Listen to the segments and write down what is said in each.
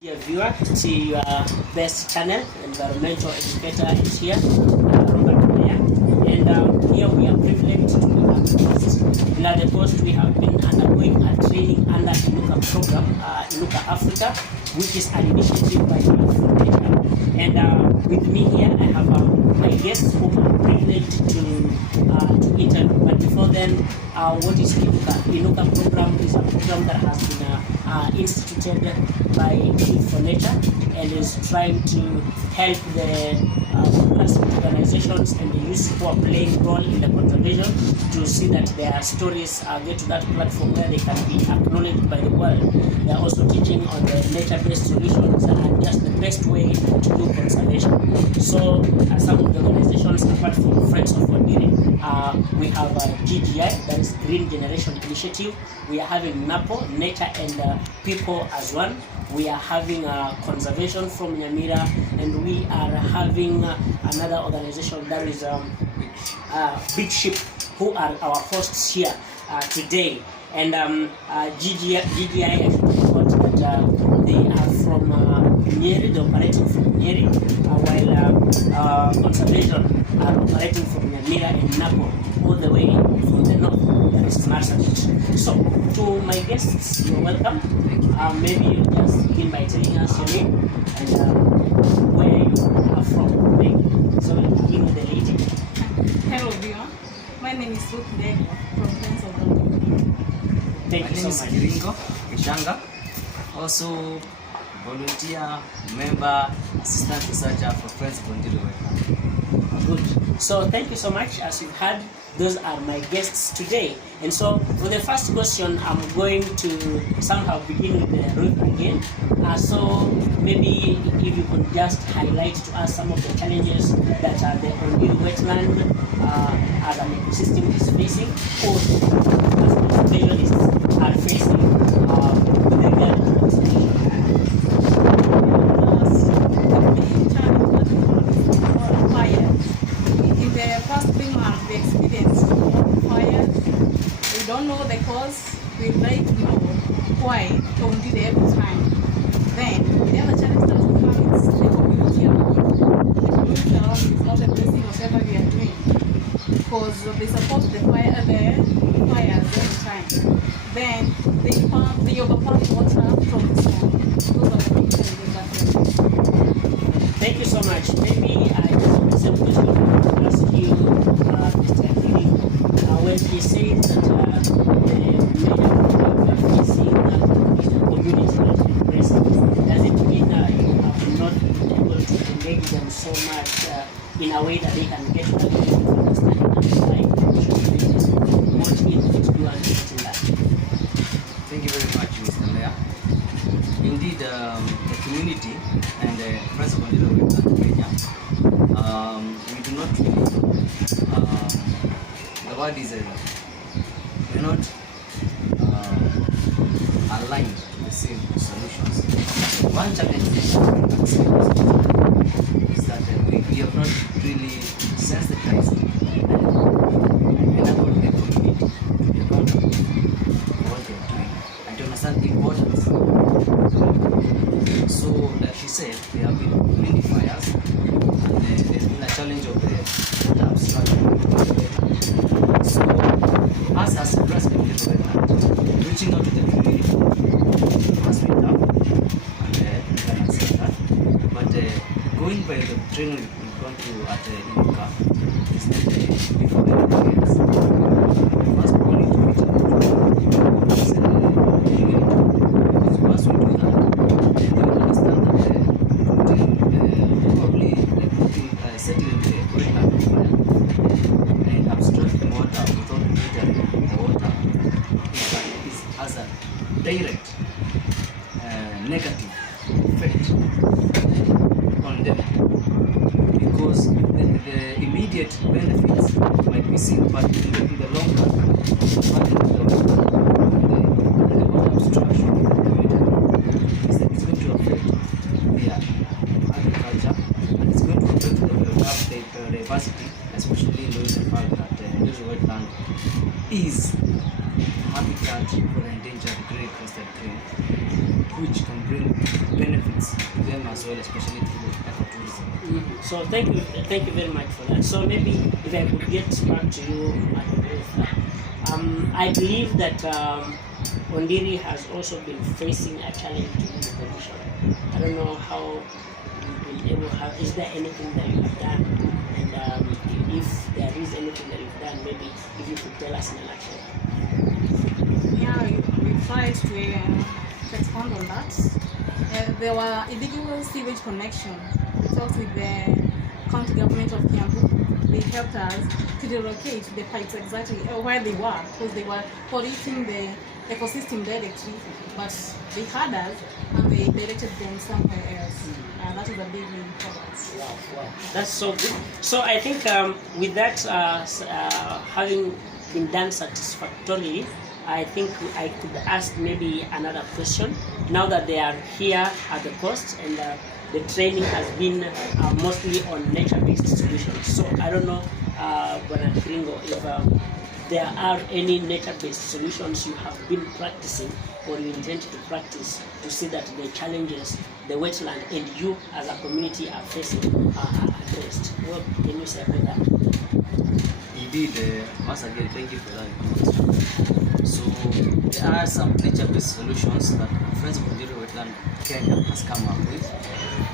Dear viewer, to your best channel, Environmental Educator is here, Robert Mayer. And here we are privileged to be at the post. And at the post we have been undergoing a training under Inuka program, Inuka Africa, which is an initiative by Wetland. And with me here I have my guests who are privileged to interview. But before then, what is Inuka? Inuka program is a program that has been instituted by Youth for Nature and is trying to help the grassroots organizations and the youth who are playing role in the conservation to see that their stories get to that platform where they can be acknowledged by the world. They are also teaching on the nature-based solutions and just the best way to do conservation. So some of the organizations, apart from Friends of Ondiri, we have GGI, that is Green Generation Initiative. We are having NAPO, Nature and People as One. We are having conservation from Nyamira, and we are having another organization that is Big Ship, who are our hosts here today. And GGI, I should report that they are from Nyeri, they're operating from Nyeri, while conservation are operating from Nyamira and Napo, all the way from the north, that is Marsabit. So, to my guests, you're welcome. Maybe you just begin by telling us your name and where you are from. Maybe. So, begin with the lady. Hello, everyone. My name is Ruth Ndego from Friends of Ondiri. Thank you so much. My name is Kiringo Kishanga, also volunteer, member, assistant researcher for Friends of Ondiri. Good. So thank you so much. As you've heard, those are my guests today. And so for the first question, I'm going to somehow begin with the Ruth again. So maybe if you could just highlight to us some of the challenges that the Ondiri wetland as an ecosystem is facing, or as conservationists are facing with regard to conservation. We experienced fire. We don't know the cause. We'd like to know why Ondiri every time. Then the other challenge that will come is the community around. The community around is not embracing whatever we are doing because they support the fires every time. Then they overpower water from the sun. Those are the big challenges that we have. Thank you so much. Maybe I just have the same question to ask you, Mr. Ondiri. When he says that the major problem we are facing is the community not embracing, does it mean you have not been able to engage them so much in a way that they can get that understanding and why what is it do and in that? Thank you very much, Mr. Mayor. Indeed, the community and the Friends of Ondiri in Kenya, we do not really, the word is, we're not aligned to the same solutions. One challenge is that we have not really sensitized and enabled the community to be accountable for what they are doing and to understand the importance. So, like she said, there have been many fires and there's been a challenge of the water abstraction. So, us as a grassroots wetland, reaching out to the community must be tough, and we can accept that. But going by the training we've gone through at Inuka is not before anything else. First, we need to reach out to the community, because once we do that, then they will understand that probably settling the wetland on fire and abstracting water without filtering the water has a direct negative effect on them, because the immediate benefits might be seen, but in the long run, the water abstraction is going to affect their agriculture, and it's going to affect the biodiversity, especially in the fact that the wetland is habitat for the endangered grey crested crane, which can bring benefit benefits to them as well, especially through ecotourism. So thank you very much for that. So maybe if I could get back to you, Madam Ruth, I believe that Ondiri has also been facing a challenge to the pollution. I don't know how you've been able. Is there anything that you have done? And if there is anything that you've done, maybe if you could tell us in a nutshell. Yeah, we tried to expand on that. There were illegal sewage connection. We talked with the county government of Kiambu. They helped us to relocate the pipes exactly where they were, because they were polluting the ecosystem directly, but they had us and they directed them somewhere else. That is a big win for us. Wow, that's so good. So I think with that having been done satisfactorily, I think I could ask maybe another question. Now that they are here at the coast and the training has been mostly on nature-based solutions. So I don't know, Bwana Kringo, if there are any nature-based solutions you have been practicing or you intend to practice to see that the challenges the wetland and you as a community are facing are addressed. What can you say about that? Indeed, once again, thank you for that question. So there are some nature-based solutions that Friends of Ondiri Wetland Kenya has come up with,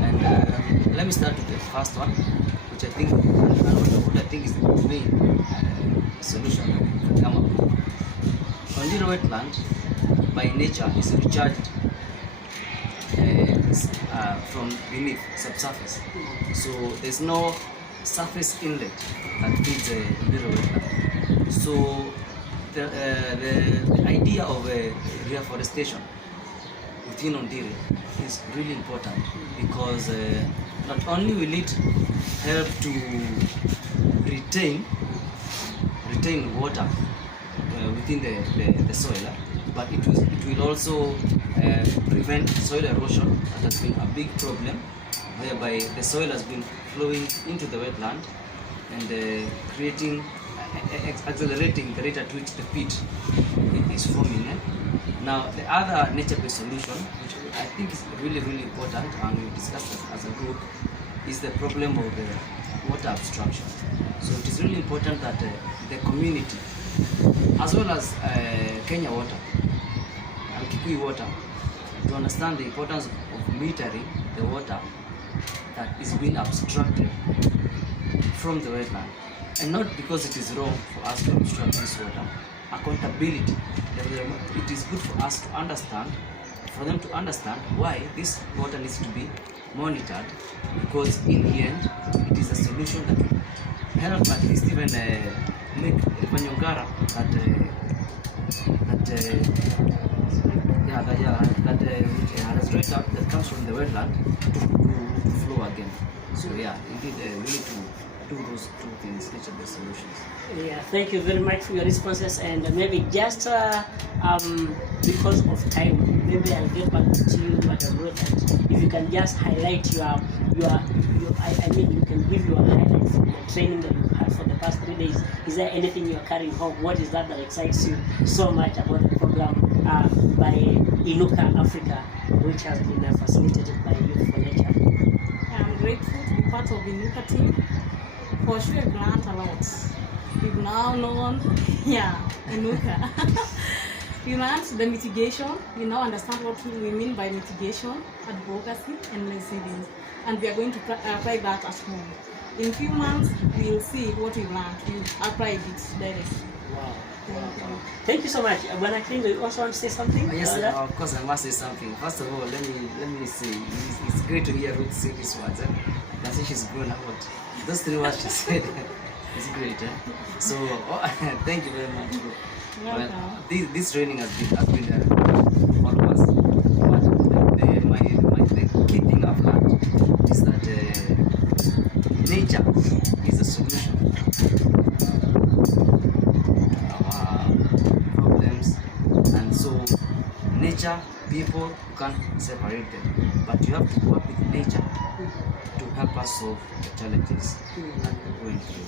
and let me start with the first one, which I think, what I think is the main solution that we can come up with. Ondiri Wetland, by nature, is recharged from beneath, subsurface. So there's no surface inlet that feeds Ondiri Wetland. So the idea of reforestation within Ondiri is really important, because not only will it help to retain water within the soil, but it will also prevent soil erosion. That has been a big problem, whereby the soil has been flowing into the wetland and creating, accelerating the rate at which the pit is forming. Now, the other nature-based solution, which I think is really, really important, and we discussed as a group, is the problem of water abstraction. So it is really important that the community, as well as Kenya Water and Kikuyu Water, to understand the importance of metering the water that is being abstracted from the wetland. And not because it is wrong for us to abstract this water. Accountability. It is good for us to understand, for them to understand why this water needs to be monitored, because in the end, it is a solution that will help at least even make Rivanyongara has right out that comes from the wetland to flow again. So yeah, indeed, we need to do those two things, nature-based solutions. Yeah, thank you very much for your responses, and maybe just because of time, maybe I'll get back to you, Madam Ruth, if you can just highlight I mean, you can give your highlights from the training that you've had for the past 3 days. Is there anything you're carrying home? What is that excites you so much about the program by Inuka Africa, which has been facilitated by Youth for Nature? I'm grateful to be part of the Inuka team. For sure, we've learned a lot. We've now known, Inuka. We learned the mitigation. We now understand what we mean by mitigation, advocacy, and resilience. And we are going to apply that at home. In a few months, we'll see what we've learned. We'll apply it directly. Wow. Thank you so much. When I think you also want to say something? Yes, of course I must say something. First of all, let me say it's great to hear Ruth say these words. I think she's grown up. Those 3 words she said, it's great. So thank you very much, Ruth. Well, this training has been all of us. But the key thing I've learned is that nature is a solution to our problems, and so nature, people, you can't separate them, but you have to work with nature to help us solve the challenges that we're going through.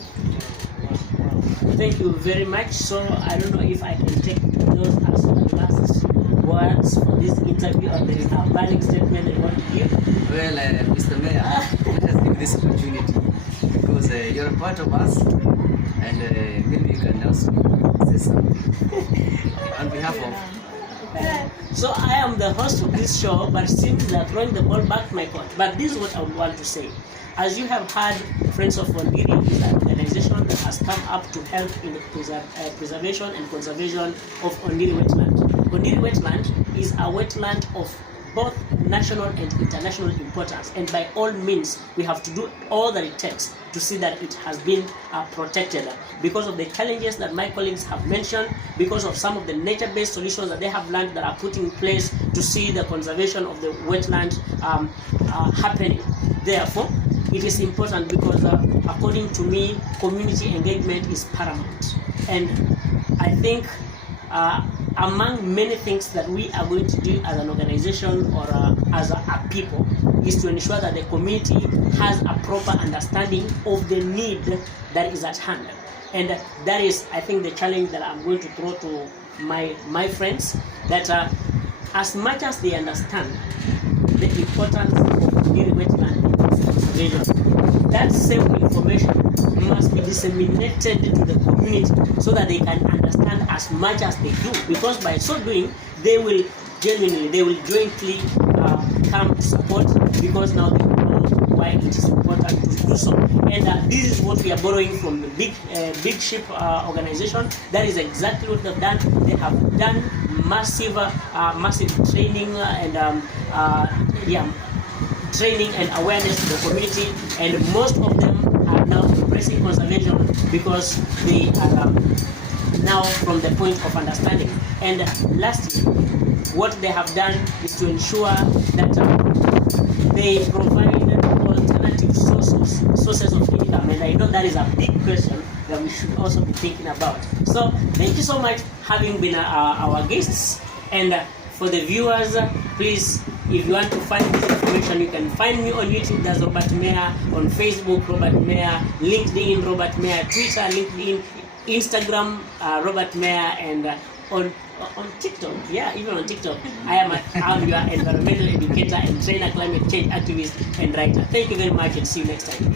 Thank you very much. So I don't know if I can take those as the last words for this interview, or there is a burning statement I want to give. Well, Mr. Mayor, let us give this opportunity because you're a part of us, and maybe you can also say something on behalf of. So I am the host of this show, but since they are throwing the ball back to my court. But this is what I would want to say. As you have heard, Friends of Ondiri is an organization that has come up to help in the preservation and conservation of Ondiri Wetland. Ondiri Wetland is a wetland of both national and international importance, and by all means we have to do all that it takes to see that it has been protected because of the challenges that my colleagues have mentioned, because of some of the nature-based solutions that they have learned that are put in place to see the conservation of the wetland happening. Therefore, it is important because according to me, community engagement is paramount, and I think among many things that we are going to do as an organization or as a people is to ensure that the community has a proper understanding of the need that is at hand. And that is, I think, the challenge that I'm going to throw to my friends, that as much as they understand the importance of the wetland conservation, that same information must be disseminated to the community so that they can understand as much as they do, because by so doing they will jointly come to support, because now they know why it is important to do so. And this is what we are borrowing from the big ship organization. That is exactly what they've done. They have done massive training and training and awareness to the community, and most of them are now embracing conservation because they are now from the point of understanding. And lastly, what they have done is to ensure that they provide alternative sources of income, and I know that is a big question that we should also be thinking about. So thank you so much having been our guests, and for the viewers, please, if you want to find this information, you can find me on YouTube, that's Robert Mayor, on Facebook, Robert Mayor, LinkedIn, Robert Mayor, Twitter, LinkedIn, Instagram, Robert Mayor, and on TikTok, yeah, even on TikTok, I'm your environmental educator and trainer, climate change activist and writer. Thank you very much, and see you next time.